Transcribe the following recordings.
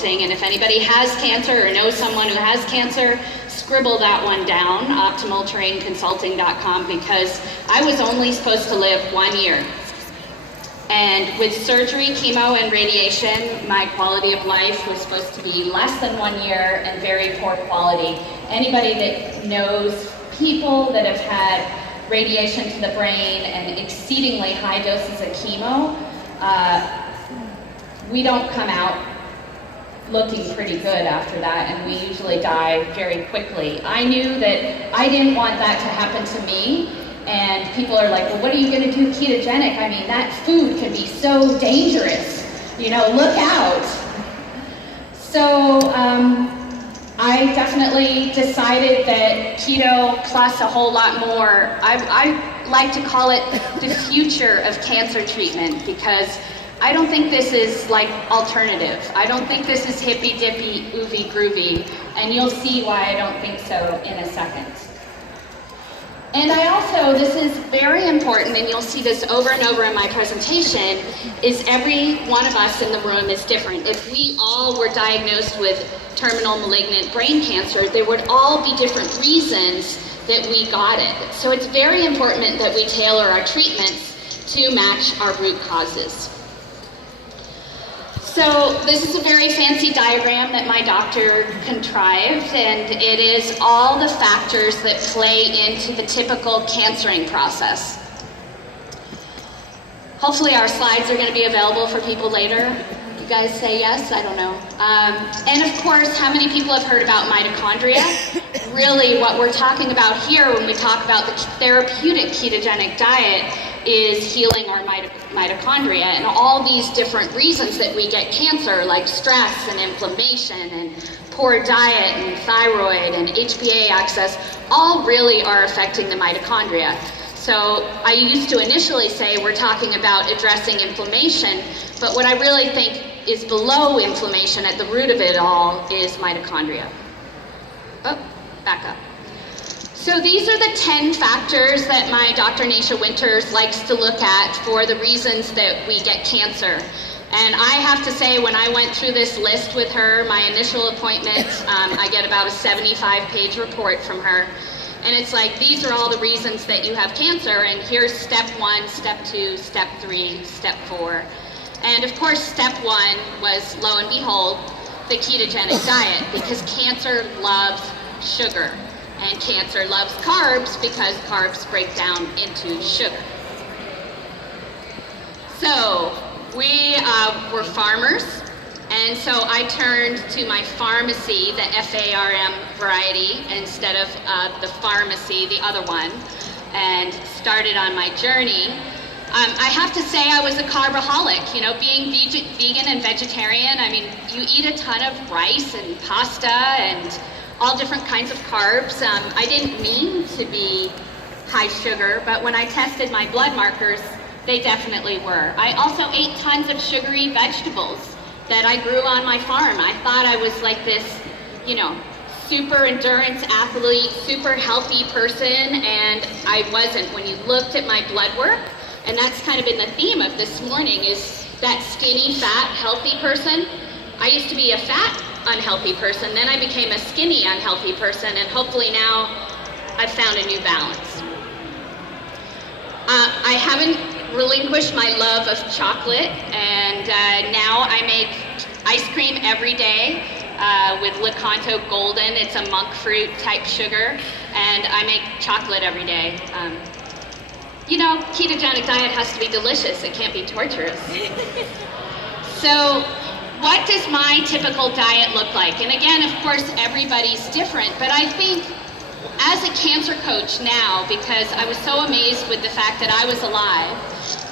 And if anybody has cancer or knows someone who has cancer, scribble that one down, optimalterrainconsulting.com, because I was only supposed to live 1 year. And with surgery, chemo, and radiation, my quality of life was supposed to be less than 1 year and very poor quality. Anybody that knows people that have had radiation to the brain and exceedingly high doses of chemo, we don't come out looking pretty good after that, and we usually die very quickly. I knew that I didn't want that to happen to me, and people are like, well, what are you going to do ketogenic? I mean, that food can be so dangerous, you know, look out. So I definitely decided that keto plus a whole lot more, I like to call it the future of cancer treatment, because I don't think this is like alternative. I don't think this is hippy dippy, oovy groovy, and you'll see why I don't think so in a second. And I also, this is very important, and you'll see this over and over in my presentation, is every one of us in the room is different. If we all were diagnosed with terminal malignant brain cancer, there would all be different reasons that we got it. So it's very important that we tailor our treatments to match our root causes. So this is a very fancy diagram that my doctor contrived, and it is all the factors that play into the typical cancering process. Hopefully our slides are going to be available for people later. You guys say yes? I don't know. And of course, how many people have heard about mitochondria? Really, what we're talking about here when we talk about the therapeutic ketogenic diet is healing our mitochondria, and all these different reasons that we get cancer, like stress and inflammation and poor diet and thyroid and HPA access, all really are affecting the mitochondria. So I used to initially say we're talking about addressing inflammation, but what I really think is below inflammation at the root of it all is mitochondria. Oh, back up. So these are the 10 factors that my Dr. Nasha Winters likes to look at for the reasons that we get cancer. And I have to say, when I went through this list with her, my initial appointment, I get about a 75-page report from her. And it's like, these are all the reasons that you have cancer, and here's step 1, step 2, step 3, step 4. And of course, step 1 was, lo and behold, the ketogenic diet, because cancer loves sugar. And cancer loves carbs because carbs break down into sugar. So we were farmers, and so I turned to my pharmacy, the FARM variety, instead of the pharmacy, the other one, and started on my journey. I have to say I was a carbaholic, you know, being vegan and vegetarian. I mean, you eat a ton of rice and pasta and all different kinds of carbs. I didn't mean to be high sugar, but when I tested my blood markers, they definitely were. I also ate tons of sugary vegetables that I grew on my farm. I thought I was like this, you know, super endurance athlete, super healthy person, and I wasn't. When you looked at my blood work, and that's kind of been the theme of this morning, is that skinny, fat, healthy person. I used to be a fat, unhealthy person, then I became a skinny, unhealthy person, and hopefully now I've found a new balance. I haven't relinquished my love of chocolate, and now I make ice cream every day with Lecanto Golden. It's a monk fruit type sugar, and I make chocolate every day. You know, ketogenic diet has to be delicious. It can't be torturous. So what does my typical diet look like? And again, of course, everybody's different, but I think as a cancer coach now, because I was so amazed with the fact that I was alive,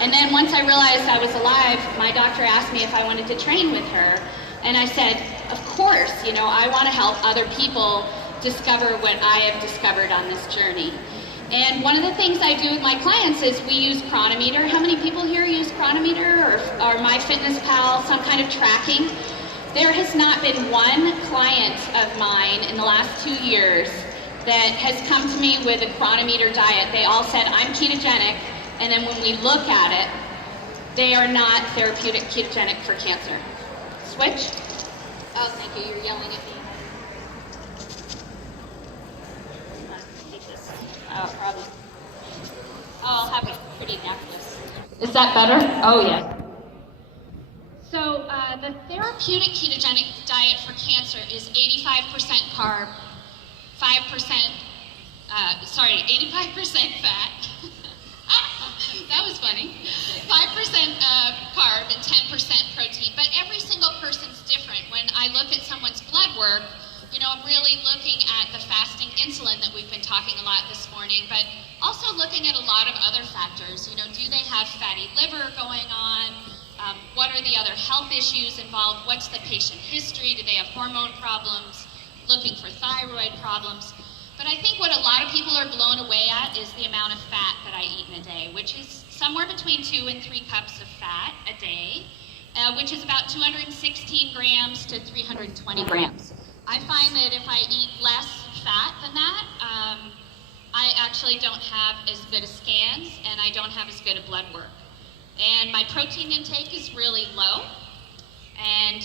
and then once I realized I was alive, my doctor asked me if I wanted to train with her, and I said, of course, you know, I want to help other people discover what I have discovered on this journey. And one of the things I do with my clients is we use Chronometer. How many people here use Chronometer or MyFitnessPal, some kind of tracking? There has not been one client of mine in the last 2 years that has come to me with a Chronometer diet. They all said, I'm ketogenic, and then when we look at it, they are not therapeutic ketogenic for cancer. Switch? Thank you. You're yelling at me. Take this. Oh, problem. Oh, I'll have a pretty necklace. Is that better? Oh, yeah. So the therapeutic ketogenic diet for cancer is 85% carb, 85% fat. That was funny. 5% carb and 10% protein. But every single person's different. When I look at someone's blood work, you know, I'm really looking at the fasting insulin that we've been talking a lot this morning, but also looking at a lot of other factors. You know, do they have fatty liver going on? What are the other health issues involved? What's the patient history? Do they have hormone problems? Looking for thyroid problems? But I think what a lot of people are blown away at is the amount of fat that I eat in a day, which is somewhere between 2 and 3 cups of fat a day, which is about 216 grams to 320 grams. I find that if I eat less fat than that, I actually don't have as good a scans and I don't have as good a blood work. And my protein intake is really low. And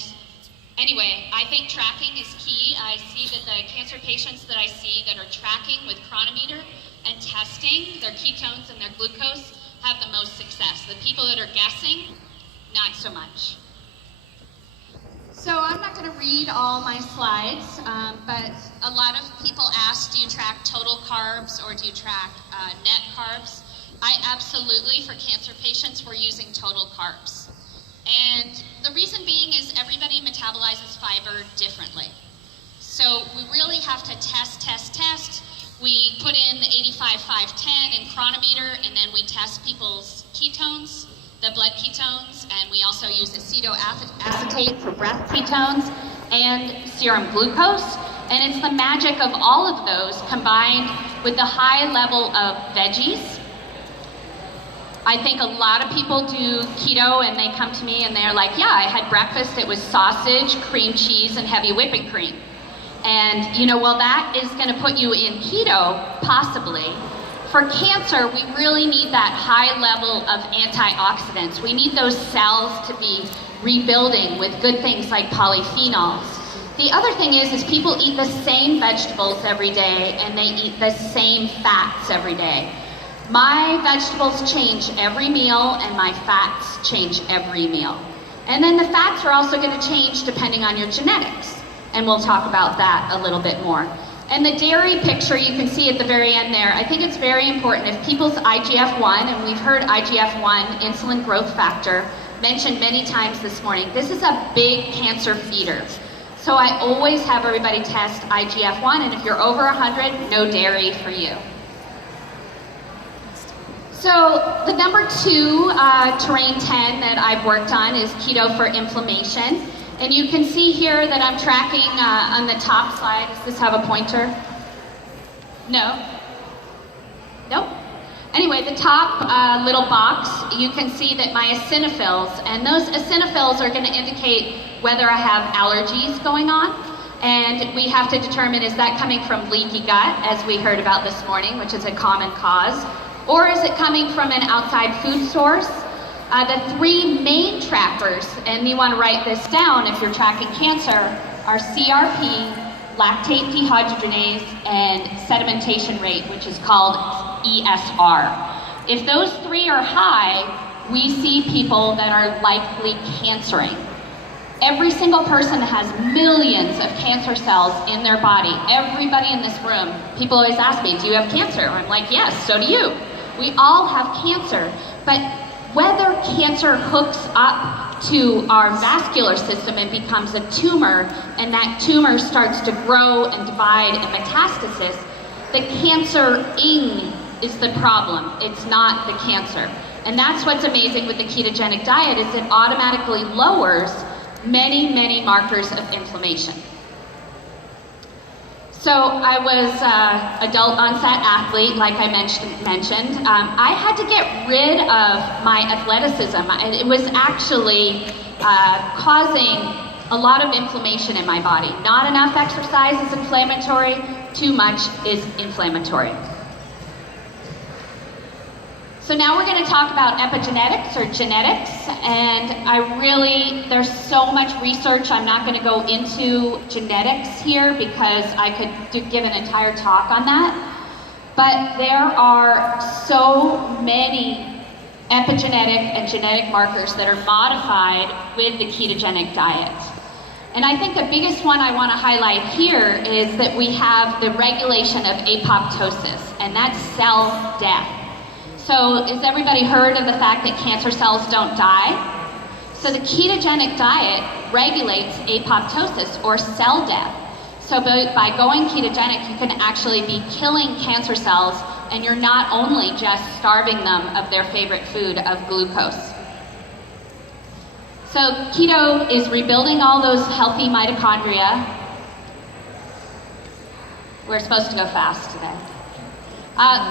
anyway, I think tracking is key. I see that the cancer patients that I see that are tracking with chronometer and testing their ketones and their glucose have the most success. The people that are guessing, not so much. So I'm not going to read all my slides, but a lot of people ask, do you track total carbs or do you track net carbs? I absolutely, for cancer patients, we're using total carbs. And the reason being is everybody metabolizes fiber differently. So we really have to test. We put in the 85-5-10 in chronometer, and then we test people's ketones, the blood ketones, and we also use acetoacetate for breath ketones and serum glucose. And it's the magic of all of those combined with the high level of veggies. I think a lot of people do keto and they come to me and they're like, yeah, I had breakfast, it was sausage, cream cheese, and heavy whipping cream. And you know, well, that is gonna put you in keto, possibly. For cancer, we really need that high level of antioxidants. We need those cells to be rebuilding with good things like polyphenols. The other thing is people eat the same vegetables every day and they eat the same fats every day. My vegetables change every meal and my fats change every meal. And then the fats are also going to change depending on your genetics. And we'll talk about that a little bit more. And the dairy picture you can see at the very end there, I think it's very important. If people's IGF-1, and we've heard IGF-1, insulin growth factor, mentioned many times this morning, this is a big cancer feeder. So I always have everybody test IGF-1, and if you're over 100, no dairy for you. So the number 2 terrain 10 that I've worked on is keto for inflammation. And you can see here that I'm tracking on the top slide. Does this have a pointer? No? Nope. Anyway, the top little box, you can see that my eosinophils, and those eosinophils are going to indicate whether I have allergies going on. And we have to determine, is that coming from leaky gut, as we heard about this morning, which is a common cause, or is it coming from an outside food source? The 3 main trackers, and you want to write this down if you're tracking cancer, are CRP, lactate dehydrogenase, and sedimentation rate, which is called ESR. If those 3 are high, we see people that are likely cancering. Every single person has millions of cancer cells in their body. Everybody in this room, people always ask me, do you have cancer? I'm like, yes, so do you. We all have cancer, but whether cancer hooks up to our vascular system and becomes a tumor, and that tumor starts to grow and divide and metastasis, the cancer-ing is the problem. It's not the cancer. And that's what's amazing with the ketogenic diet, is it automatically lowers many, many markers of inflammation. So I was an adult onset athlete, like I mentioned. I had to get rid of my athleticism. It was actually causing a lot of inflammation in my body. Not enough exercise is inflammatory, too much is inflammatory. So now we're going to talk about epigenetics or genetics, and there's so much research. I'm not going to go into genetics here because I could give an entire talk on that. But there are so many epigenetic and genetic markers that are modified with the ketogenic diet. And I think the biggest one I want to highlight here is that we have the regulation of apoptosis, and that's cell death. So has everybody heard of the fact that cancer cells don't die? So the ketogenic diet regulates apoptosis or cell death. So by going ketogenic, you can actually be killing cancer cells, and you're not only just starving them of their favorite food of glucose. So keto is rebuilding all those healthy mitochondria. We're supposed to go fast today.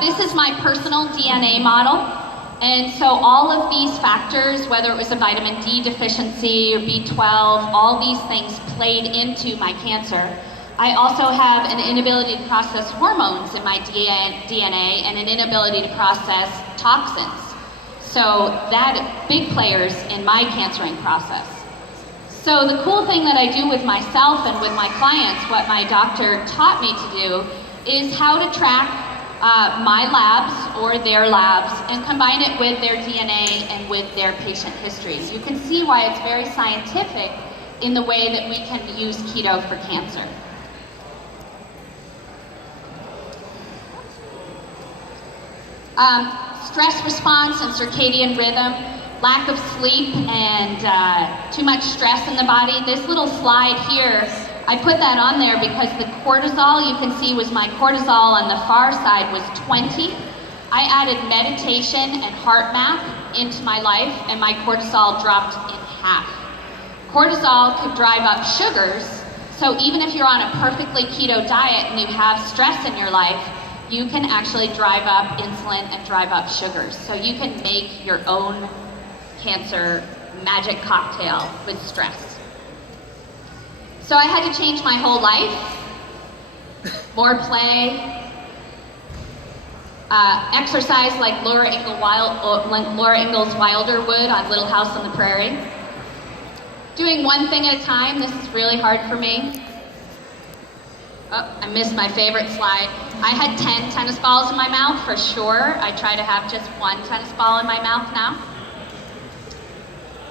This is my personal DNA model. And so all of these factors, whether it was a vitamin D deficiency or B12, all these things played into my cancer. I also have an inability to process hormones in my DNA and an inability to process toxins. So that big players in my cancering process. So the cool thing that I do with myself and with my clients, what my doctor taught me to do, is how to track my labs or their labs and combine it with their DNA and with their patient histories. You can see why it's very scientific in the way that we can use keto for cancer. Stress response and circadian rhythm, lack of sleep and too much stress in the body. This little slide here, I put that on there because the cortisol, you can see, was my cortisol on the far side was 20. I added meditation and heart math into my life and my cortisol dropped in half. Cortisol could drive up sugars, so even if you're on a perfectly keto diet and you have stress in your life, you can actually drive up insulin and drive up sugars. So you can make your own cancer magic cocktail with stress. So I had to change my whole life. More play, exercise like Laura Ingalls Wilder would on Little House on the Prairie. Doing one thing at a time. This is really hard for me. Oh, I missed my favorite slide. I had 10 tennis balls in my mouth for sure. I try to have just one tennis ball in my mouth now.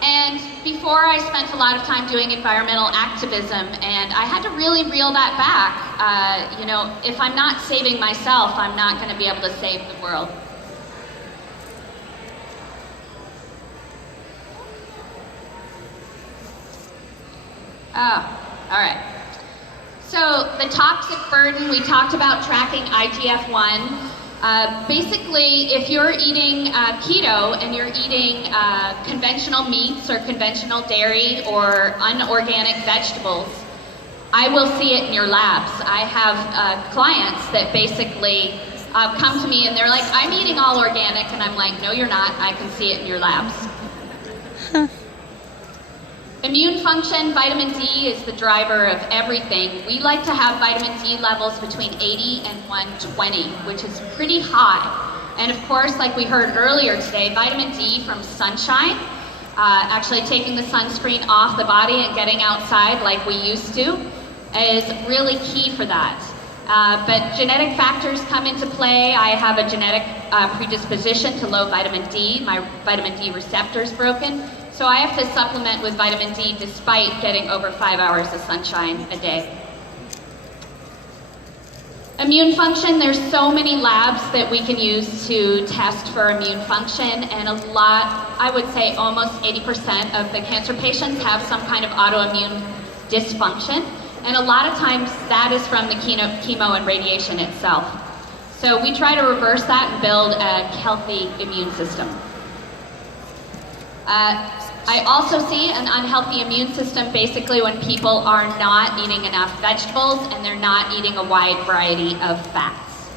And before, I spent a lot of time doing environmental activism, and I had to really reel that back. If I'm not saving myself, I'm not going to be able to save the world. Oh, all right. So the toxic burden, we talked about tracking IGF-1. Basically, if you're eating keto and you're eating conventional meats or conventional dairy or unorganic vegetables, I will see it in your labs. I have clients that basically come to me and they're like, I'm eating all organic, and I'm like, no, you're not. I can see it in your labs. Immune function, vitamin D is the driver of everything. We like to have vitamin D levels between 80 and 120, which is pretty high. And of course, like we heard earlier today, vitamin D from sunshine, actually taking the sunscreen off the body and getting outside like we used to, is really key for that. But genetic factors come into play. I have a genetic predisposition to low vitamin D. My vitamin D receptor is broken. So I have to supplement with vitamin D despite getting over 5 hours of sunshine a day. Immune function, there's so many labs that we can use to test for immune function, and a lot, I would say almost 80% of the cancer patients have some kind of autoimmune dysfunction, and a lot of times that is from the chemo and radiation itself. So we try to reverse that and build a healthy immune system. I also see an unhealthy immune system basically when people are not eating enough vegetables and they're not eating a wide variety of fats.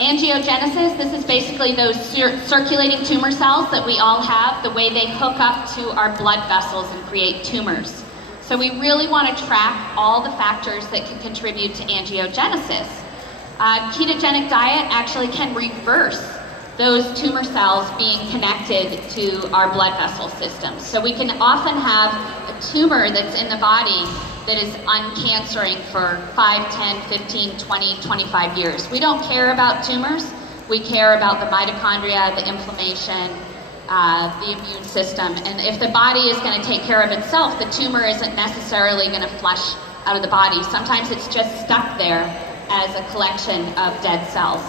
Angiogenesis, this is basically those circulating tumor cells that we all have, the way they hook up to our blood vessels and create tumors. So we really want to track all the factors that can contribute to angiogenesis. Ketogenic diet actually can reverse those tumor cells being connected to our blood vessel system. So we can often have a tumor that's in the body that is uncancering for 5, 10, 15, 20, 25 years. We don't care about tumors. We care about the mitochondria, the inflammation, the immune system. And if the body is going to take care of itself, the tumor isn't necessarily going to flush out of the body. Sometimes it's just stuck there as a collection of dead cells.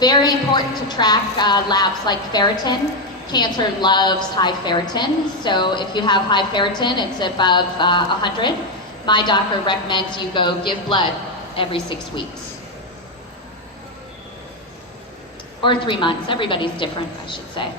Very important to track labs like ferritin. Cancer loves high ferritin, so if you have high ferritin, it's above 100. My doctor recommends you go give blood every 6 weeks. Or 3 months, everybody's different, I should say.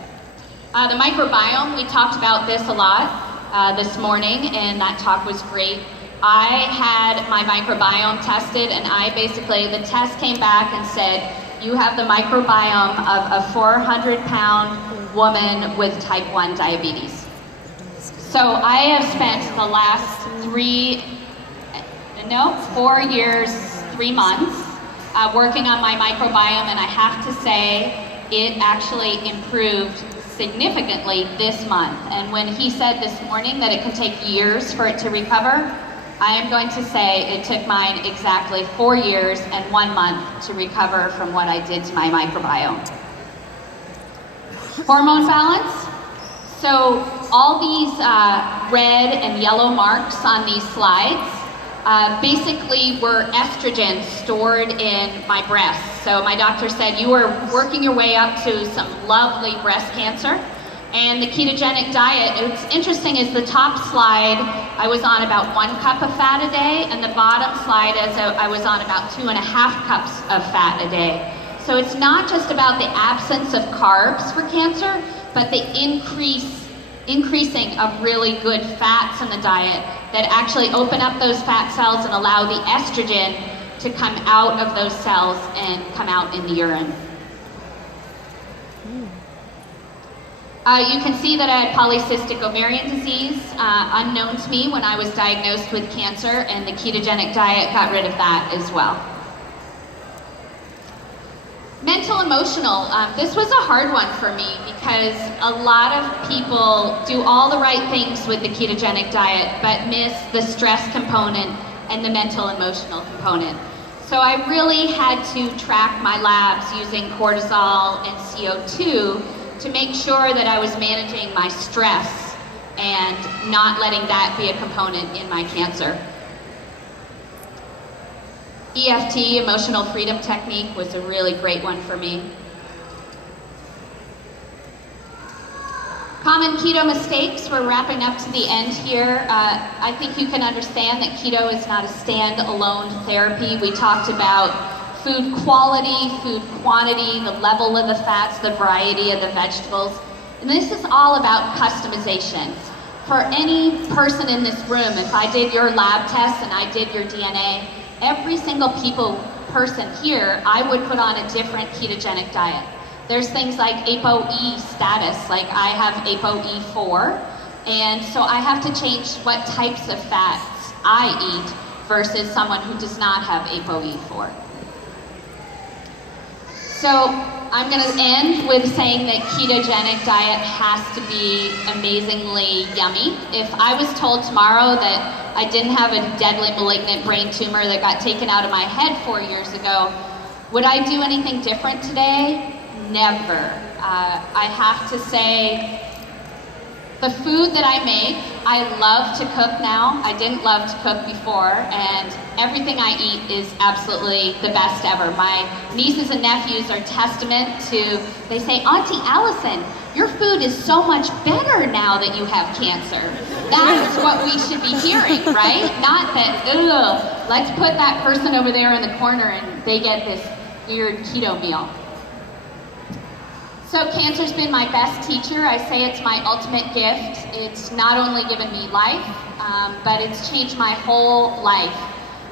The microbiome, we talked about this a lot this morning, and that talk was great. I had my microbiome tested, and the test came back and said, you have the microbiome of a 400-pound woman with type 1 diabetes. So I have spent the last 4 years, 3 months working on my microbiome, and I have to say it actually improved significantly this month. And when he said this morning that it can take years for it to recover, I am going to say it took mine exactly 4 years and 1 month to recover from what I did to my microbiome. Hormone balance. So all these red and yellow marks on these slides basically were estrogen stored in my breasts. So my doctor said, you are working your way up to some lovely breast cancer. And the ketogenic diet, what's interesting is the top slide, I was on about 1 cup of fat a day, and the bottom slide, I was on about 2.5 cups of fat a day. So it's not just about the absence of carbs for cancer, but the increasing of really good fats in the diet that actually open up those fat cells and allow the estrogen to come out of those cells and come out in the urine. You can see that I had polycystic ovarian disease, unknown to me when I was diagnosed with cancer, and the ketogenic diet got rid of that as well. Mental, emotional. This was a hard one for me because a lot of people do all the right things with the ketogenic diet but miss the stress component and the mental, emotional component. So I really had to track my labs using cortisol and CO2 to make sure that I was managing my stress and not letting that be a component in my cancer. EFT, Emotional Freedom Technique, was a really great one for me. Common keto mistakes. We're wrapping up to the end here. I think you can understand that keto is not a stand-alone therapy. We talked about food quality, food quantity, the level of the fats, the variety of the vegetables. And this is all about customization. For any person in this room, if I did your lab tests and I did your DNA, every single person here, I would put on a different ketogenic diet. There's things like ApoE status, like I have ApoE4, and so I have to change what types of fats I eat versus someone who does not have ApoE4. So I'm going to end with saying that ketogenic diet has to be amazingly yummy. If I was told tomorrow that I didn't have a deadly malignant brain tumor that got taken out of my head 4 years ago, would I do anything different today? Never. I have to say, the food that I make, I love to cook now. I didn't love to cook before, and everything I eat is absolutely the best ever. My nieces and nephews are testament to, they say, Auntie Alison, your food is so much better now that you have cancer. That's what we should be hearing, right? Not that, ugh, let's put that person over there in the corner and they get this weird keto meal. So cancer's been my best teacher. I say it's my ultimate gift. It's not only given me life, but it's changed my whole life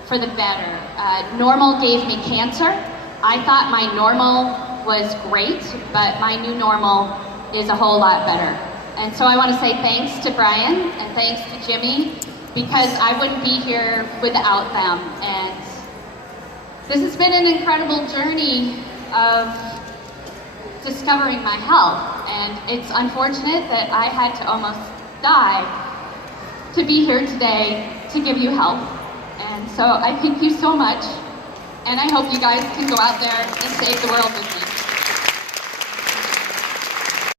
for the better. Normal gave me cancer. I thought my normal was great, but my new normal is a whole lot better. And so I want to say thanks to Brian and thanks to Jimmy, because I wouldn't be here without them. And This has been an incredible journey of discovering my health, and it's unfortunate that I had to almost die to be here today to give you help. And so I thank you so much, and I hope you guys can go out there and save the world with me.